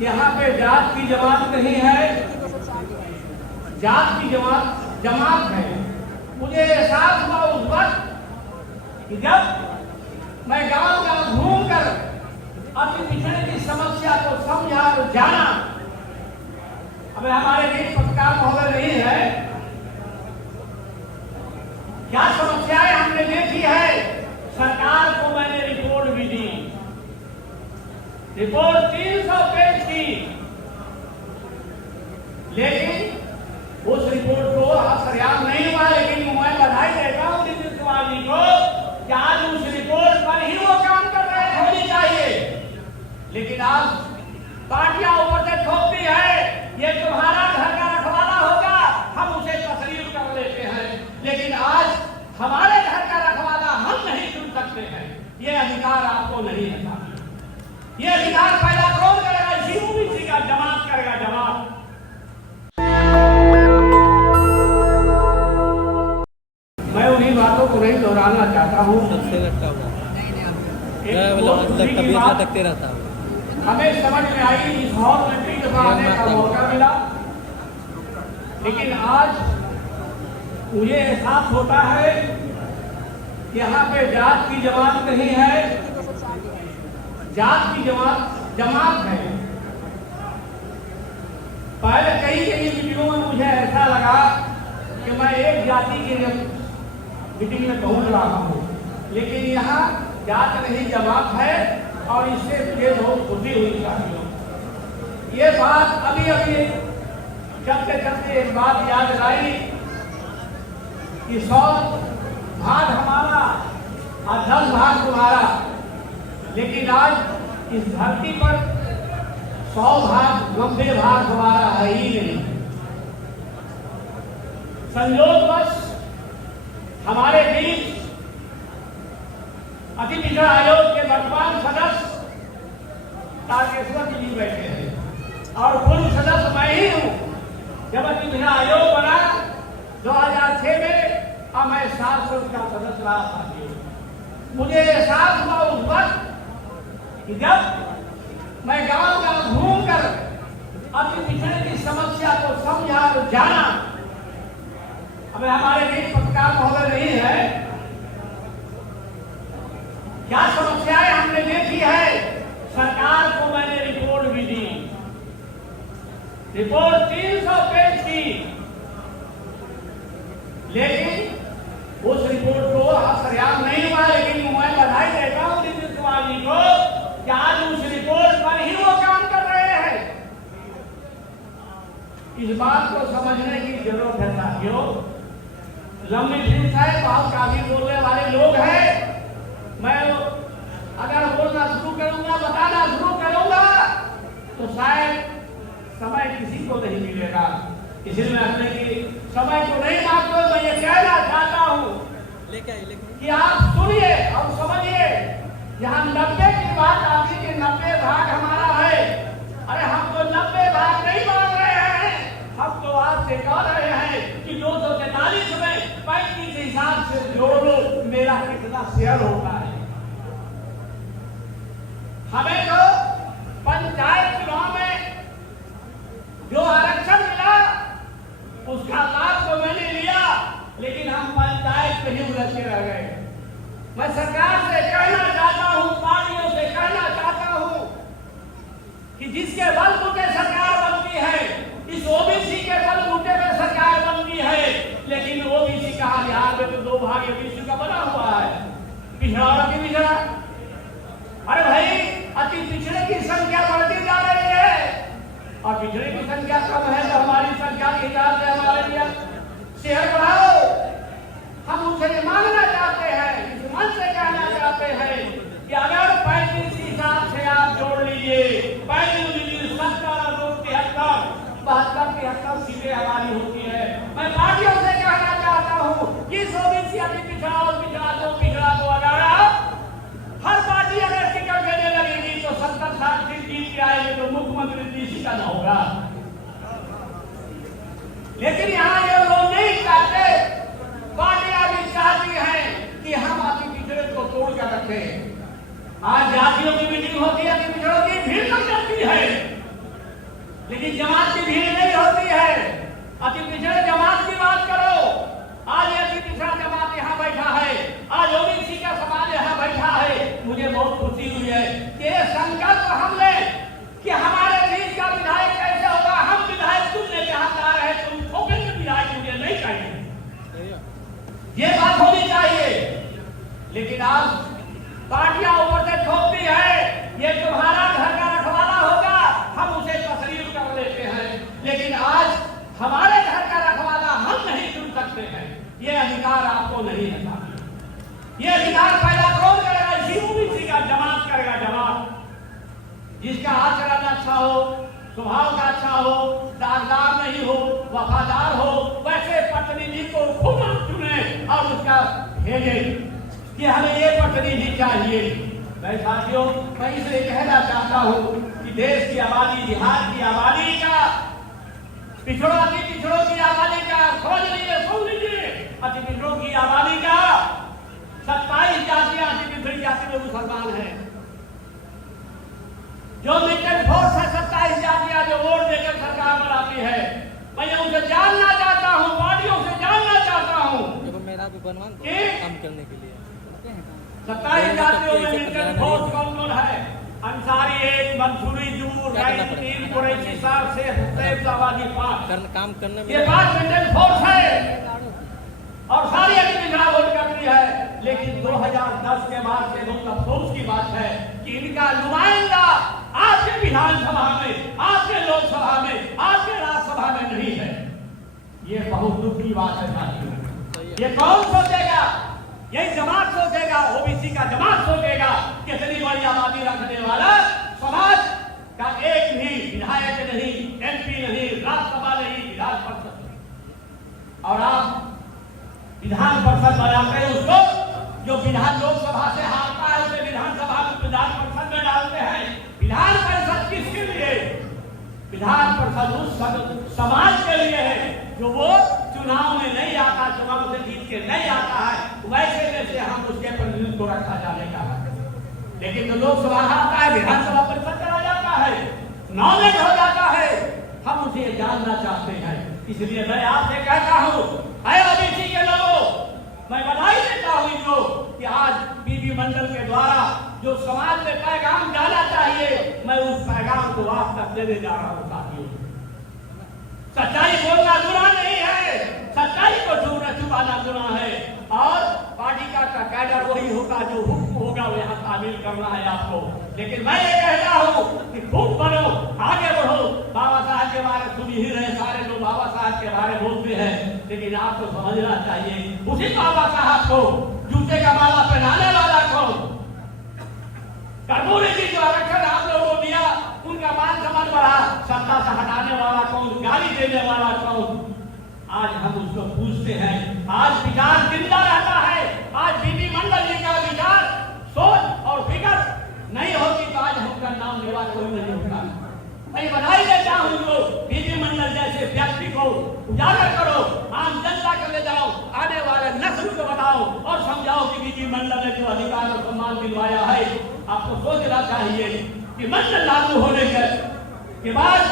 यहाँ पे जात की जमात नहीं है, जात की जमात है। मुझे एहसास हुआ उस वक्त कि जब मैं गांव घूमकर अति पिछड़े की समस्या को समझा और जाना। अब हमारे बीच पत्रकार महोदय नहीं है, क्या समस्याएं हमने देखी है। सरकार को मैंने रिपोर्ट भी दी, रिपोर्ट 300 पेज की, लेकिन उस रिपोर्ट को असरयाम नहीं हुआ। लेकिन मैं बधाई देता हूं नीतीश कुमार जी को कि आज उस रिपोर्ट पर ही वो काम कर रहे होनी चाहिए। लेकिन आज पार्टियां ऊपर से थोपती है, ये तुम्हारा घर का रखवाला होगा, हम उसे तस्लीम कर लेते हैं। लेकिन आज हमारे घर का रखवाला हम नहीं चुन सकते हैं, ये अधिकार आपको नहीं है। ये अधिकार पैदा कौन करेगा? इसी ओबीसी का जमात करेगा, जमात। मैं उन्हीं बातों को नहीं दोहराना चाहता हूँ। सबसे लगता हुआ लगते रहता है। हमें समझ में आई, इस हॉल में भी आने का मौका मिला, लेकिन आज मुझे एहसास होता है कि यहाँ पे जात की जमात नहीं है, जात की जमात है। पहले कई मीटिंगों में मुझे ऐसा लगा कि मैं एक जाति की मीटिंग में पहुंच रहा हूँ, लेकिन यहाँ जात नहीं जमात है। और इससे मुझे बहुत खुशी हुई साथियों। ये बात अभी चलते चलते एक बात याद लाई कि 100 भाग हमारा और 10 भाग तुम्हारा, लेकिन आज इस धरती पर 100 भाग 90 भाग हमारा है ही नहीं। संयोगवश हमारे बीच अति पिछड़ा आयोग के वर्तमान सदस्य तारकेश्वर जी बैठे हैं और पूर्व सदस्य मैं ही हूँ। जब अति पिछड़ा आयोग बना 2006 में, अब मैं 7 वर्ष का सदस्य रहा था। मुझे एहसास हुआ उस वक्त कि जब मैं गांव घूमकर अति पिछड़े की समस्या को समझा और जाना। अब हमारे बीच पत्रकार महोदय नहीं है, क्या समस्याएं हमने देखी है। सरकार को मैंने रिपोर्ट भी दी, रिपोर्ट 300 पेज की, लेकिन उस रिपोर्ट को असरयाम नहीं हुआ। लेकिन मैं बधाई देता हूं नीतीश कुमार जी को कि आज उस रिपोर्ट पर ही वो काम कर रहे हैं। इस बात को समझने की जरूरत है साथियों। लंबी लिस्ट है, बहुत काफी बोलने वाले लोग हैं। मैं अगर बोलना शुरू करूंगा, बताना शुरू करूंगा, तो शायद समय किसी को नहीं मिलेगा। इसलिए मैं अपने की समय को नहीं मांगता। मैं ये कहना चाहता हूँ कि आप सुनिए और समझिए। यहाँ 90 की बात आती कि 90 भाग हमारा है। अरे हम तो 90 भाग नहीं मांग रहे हैं, हम तो आपसे कह रहे हैं कि 243 में 35 हिसाब से जोड़ लो, मेरा कितना शेयर होता है। हमें तो पंचायत चुनाव में जो आरक्षण मिला उसका लाभ तो मैंने लिया, लेकिन हम पंचायत में ही उलझ के रह गए। मैं सरकार से कहना चाहता हूं, पार्टियों से कहना चाहता हूं कि जिसके बलबूते सरकार बनती है, इस ओबीसी के बलबूते में सरकार बनती है। लेकिन ओबीसी का बिहार में तो 2 भाग ओबीसी का बना हुआ है, पिछड़ा और अति पिछड़ा। अरे भाई, अति पिछड़े की संख्या बढ़ती जा रही है और पिछड़े की संख्या कम है, तो हमारी संख्या के हिसाब से हमारे लिए शेयर बढ़ाओ। हम उनसे मांगना चाहते हैं, इस मन से कहना चाहते हैं कि अगर 35 हिसाब से आप जोड़ लीजिए, 35 70 और 73 72 सीटें हमारी होती है। मैं पार्टियों से कहना चाहता हूँ कि ओबीसी अति पिछड़ा और पिछड़ा तो अगर हर पार्टी अगर टिकट देने लगेगी तो 70-60 सीट जीत के आएगी, तो मुख्यमंत्री किसी का न होगा। लेकिन यहाँ ये लोग नहीं चाहते। पार्टियां भी चाहती हैं कि हम अति पिछड़े को तोड़ कर रखें। आज जातियों की मीटिंग होती है, अति पिछड़ों की भीड़ लग जाती है। लेकिन जमात की भीड़ नहीं होती है। अति पिछड़े जमात की बात करो। आज अति पिछड़ा जमात यहाँ बैठा है, आज ओबीसी का समाज यहाँ बैठा है। मुझे बहुत खुशी हुई है कि ये संकल्प हमने कि हमारे बीच का विधायक कैसे होगा। हम विधायक चुनने के हकदार है, तुम ठोके के विधायक मुझे नहीं चाहिए, ये बात होनी चाहिए। लेकिन आज पार्टियां ऊपर से ठोकती है, ये तुम्हारा घर का रखवाला होगा, हम उसे तस्लीम कर लेते हैं। लेकिन आज हमारे घर का रखवाला हम नहीं चुन सकते हैं, ये अधिकार आपको नहीं है। ये अधिकार पैदा कौन करेगा? इसी ओबीसी का जमात करेगा। जमात जिसका आचरण अच्छा हो, स्वभाव का अच्छा हो, दागदार नहीं हो, वफादार हो, वैसे प्रतिनिधि को खुद हम चुने और उसका भेजे कि हमें ये प्रतिनिधि चाहिए। मैं साथियों, मैं इसलिए कहना चाहता हूँ कि देश की आबादी, बिहार की आबादी का, पिछड़ों की आबादी का, समझ लीजिए, सुन लीजिए, अति पिछड़ों की आबादी का 27 जातियां अति पिछड़ी जाति में मुसलमान है। जो मिलिटेंट फोर्स है 27 जातियां जो वोट देकर सरकार बनाती है, मैं उनसे जानना चाहता हूँ, पार्टियों से जानना चाहता हूँ काम करने के लिए 27 जातियों में मिलिटेंट फोर्स कौन कौन है? अंसारी 1, मंसूरी 2, 3, कुरैशी 7, शेख आबादी 5। काम करने में ये 5 मिलिटेंट फोर्स है और सारी अति पिछड़ा वोट करती है। लेकिन 2010 के बाद से बहुत अफसोस की बात है कि इनका नुमाइंदा आपके विधानसभा में, आपके लोकसभा में, आपके राज्यसभा में नहीं है। ये बहुत दुख की बात है साथियों। ये कौन सोचेगा? यही जमात सोचेगा, ओबीसी का जमात सोचेगा कि इतनी बड़ी आबादी रखने वाला समाज का एक भी विधायक नहीं, एमपी नहीं, राज्यसभा नहीं, विधान परिषद। और आप विधान परिषद बनाते हैं उसको जो विधान लोकसभा से हारता है, उसे विधानसभा में, विधान परिषद में डालते हैं। विधान परिषद किसके लिए? विधान परिषद उस समाज के लिए है जो वो चुनाव में नहीं आता, चुनाव से जीत के नहीं आता है, वैसे वैसे हम उसके प्रतिनिधित्व को रखा जाने का है। लेकिन जो लोकसभा आता है, विधानसभा परिषद चला जाता है, नॉमिनेट हो जाता है, हम उसे जानना चाहते हैं। इसलिए मैं आपसे कहता हूँ, ओबीसी के लोगों, मैं बधाई देता हूँ इनको कि आज बीबी मंडल के द्वारा जो समाज में पैगाम जाना चाहिए, मैं उस पैगाम को आप तक देने जा रहा हूँ साथियों। सच्चाई बोलना गुनाह नहीं है, सच्चाई को छुपाना गुनाह है। और पार्टी का कैडर वही होगा जो हुक्म होगा वो यहाँ शामिल करना है आपको। लेकिन मैं ये कहता हूँ कि खूब बढ़ो, आगे बढ़ो। बाबा साहब के बारे सुन ही रहे, सारे लोग बाबा साहब के बारे बोलते हैं, लेकिन आपको समझना चाहिए उसी बाबा साहब को जूते का माला पहनाने वाला कौन? कर्पूरी जी जो आरक्षण आप लोगों को दिया, उनका मान सम्मान बढ़ा, सत्ता से हटाने वाला कौन? गाली देने वाला कौन? आज हम उसको पूछते हैं। आज विचार जिंदा रहता है। आज बीबी मंडल जी का विचार, सोच और फिक्र नहीं होती तो आज हमका नाम लेवा कोई नहीं होता। मैं बधाई देता हूँ उनको, बीबी मंडल जैसे व्यक्ति को उजागर करो, आम जनता को ले जाओ, आने वाले नस्ल को बताओ और समझाओ कि बीबी मंडल ने जो अधिकार और सम्मान दिलवाया है। आपको सोचना चाहिए कि मंडल लागू होने के बाद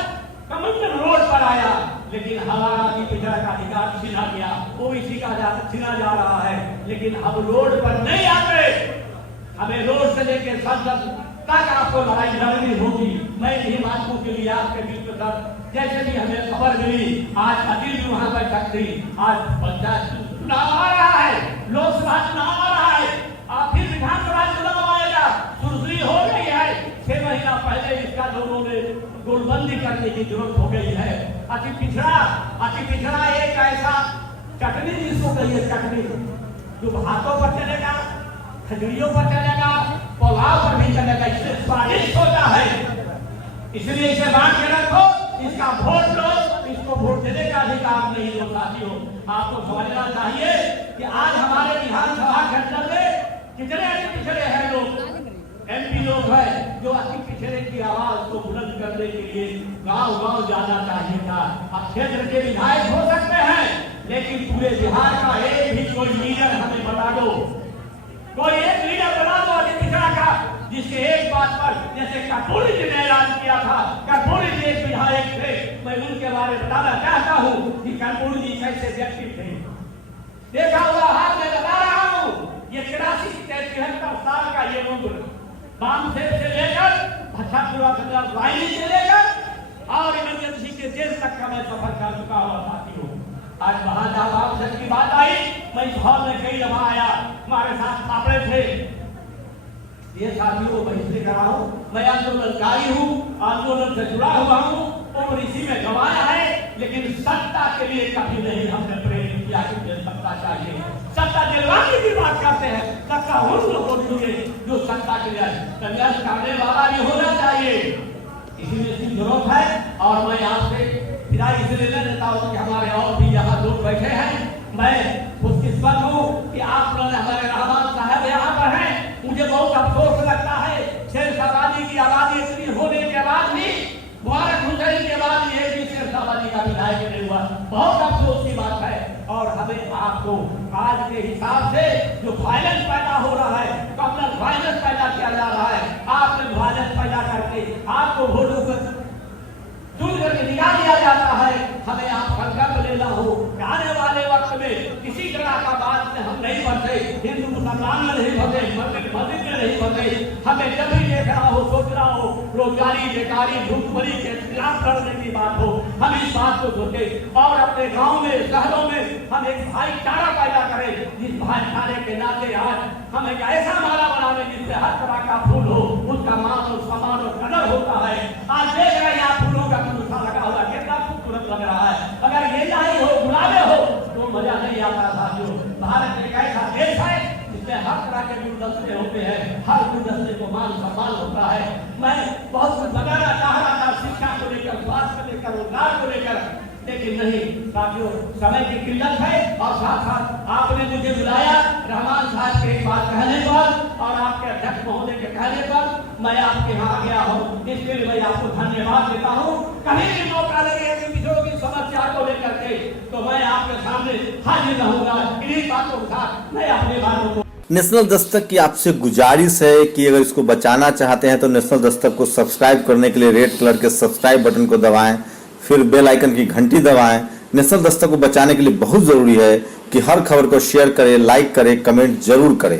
कमंडल रोड पर आया, लेकिन हमारा पिछड़ा का अधिकार छीना गया, ओबीसी का छीना जा रहा है। लेकिन हम रोड पर नहीं आते, हमें रोड से लेकर संसद तक आपको लड़ाई लड़नी होगी। मैं इन्हीं बातों के लिए आपके बीच में जैसे भी हमें खबर मिली, आज अदिल भी वहां बैठक थी, आज पंचायत चुनाव आ रहा है, लोकसभा चुनाव आ रहा है, फिर विधानसभा चुनाव आएगा, सुरसरी हो गई है। 6 महीना पहले इसका लोगों ने गोलबंदी करने की जरूरत हो गई है। अति पिछड़ा एक ऐसा चटनी जिसको कहिए चटनी, जो भातों पर चलेगा, खजड़ियों पर चलेगा, पुलाव पर भी चलेगा, इससे स्वादिष्ट होता है। इसलिए इसे बांट के रखो, इसका वोट लो, इसको वोट देने का अधिकार नहीं दो साथियों। आपको समझना चाहिए कि आज हमारे विधानसभा के अंदर में कितने अति पिछड़े हैं लोग, एमपी लोग हैं जो अति पिछड़े की आवाज को बुलंद करने के लिए गांव-गांव जाना चाहिए था। अब क्षेत्र के विधायक हो सकते हैं, लेकिन पूरे बिहार का एक भी कोई लीडर हमें बता दो, कोई एक लीडर बना दो अति पिछड़ा का, जिसके एक बात पर जैसे कर्पूरी जी ने ऐलान किया था। कर्पूरी जी एक विधायक थे, मैं उनके बारे में बताना चाहता हूँ कि कर्पूरी जी कैसे व्यक्ति थे। देखा हुआ हाल मैं बता रहा हूँ, ये 83-73 साल का ये उम्र, बामसेन से लेकर वाहिनी से लेकर और इमरजेंसी के जेल तक का मैं सफर कर चुका हुआ साथी हूँ। आज बामसेन की बात आई, मैं इस हॉल में कई दफा आया, हमारे साथ छापड़े थे। ये साथियों मैं इसलिए कर रहा हूँ, मैं आंदोलनकारी हूँ, आंदोलन से जुड़ा हुआ हूँ और इसी में गवाया है, लेकिन सत्ता के लिए कभी नहीं हमने प्रेरित किया कि मुझे सत्ता चाहिए। सत्ता दिलवाने की बात करते हैं, सत्ता उन लोगों को चाहिए जो सत्ता के लिए संघर्ष करने वाला भी होना चाहिए। इसीलिए इसकी जरूरत है। और मैं आपसे विदाई इसलिए ले लेता हूँ कि हमारे और भी यहाँ लोग बैठे हैं। मैं खुशकिस्मत हूँ कि आप लोग हमारे रहमान साहब यहाँ पर हैं। मुझे बहुत अफसोस लगता है, शेर आबादी की आबादी इतनी होने के बाद भी, मुबारक हुसैन के बाद भी एक भी शेर आबादी का विधायक नहीं हुआ। बहुत अफसोस की बात है। और हमें आपको आज के हिसाब से जो वायलेंस पैदा हो रहा है, कम्युनल वायलेंस पैदा किया जा रहा है, आपने वायलेंस पैदा करके आपको वोटों को चुन करके निकाल दिया जाता है। हमें आप संकल्प लेना हो, आने वाले वक्त में किसी तरह का बात से हम नहीं फंसे, हिंदू मुसलमान में नहीं फंसे, मस्जिद में नहीं फंसे। हमें जब भी देख रहा हो, सोच रहा हो, रोजगारी, बेकारी, भूखमरी के खिलाफ लड़ने की बात हो, हम इस बात को सोचे और अपने गाँव में, शहरों में हम एक भाईचारा पैदा करें। जिस भाईचारे के नाते आज हम एक ऐसा माला बनावे जिससे हर तरह का फूल हो, उसका मान और सम्मान और कदर होता है। आज देख रहे हैं आप फूलों का गुलदस्ता लगा हुआ, कितना खूबसूरत लग रहा है। अगर ये नहीं हो, गुलाबे हो, तो मजा नहीं आता साथियों। भारत एक ऐसा देश है जिसमें हर तरह के गुलदस्ते होते हैं, हर गुलदस्ते को मान सम्मान होता है। मैं बहुत कुछ बताना चाह रहा था, शिक्षा को लेकर, स्वास्थ्य को लेकर, रोजगार को लेकर, लेकिन नहीं साथियों, समय की किल्लत है। और साथ साथ आपने मुझे बुलाया रहमान साहब के एक बात कहने पर और आपके अध्यक्ष महोदय के कहने पर मैं आपके यहाँ आ गया हूँ। इसके लिए मैं आपको धन्यवाद देता हूँ। कहीं भी मौका लगे किसी की समस्या को लेकर के तो मैं आपके सामने हाजिर रहूंगा। इन्हीं बातों के साथ मैं अपने बातों को नेशनल दस्तक की आपसे गुजारिश है कि अगर इसको बचाना चाहते हैं तो नेशनल दस्तक को सब्सक्राइब करने के लिए रेड कलर के सब्सक्राइब बटन को दबाएं, फिर बेल आइकन की घंटी दबाएं। नेशनल दस्तक को बचाने के लिए बहुत जरूरी है कि हर खबर को शेयर करें, लाइक करें, कमेंट जरूर करें।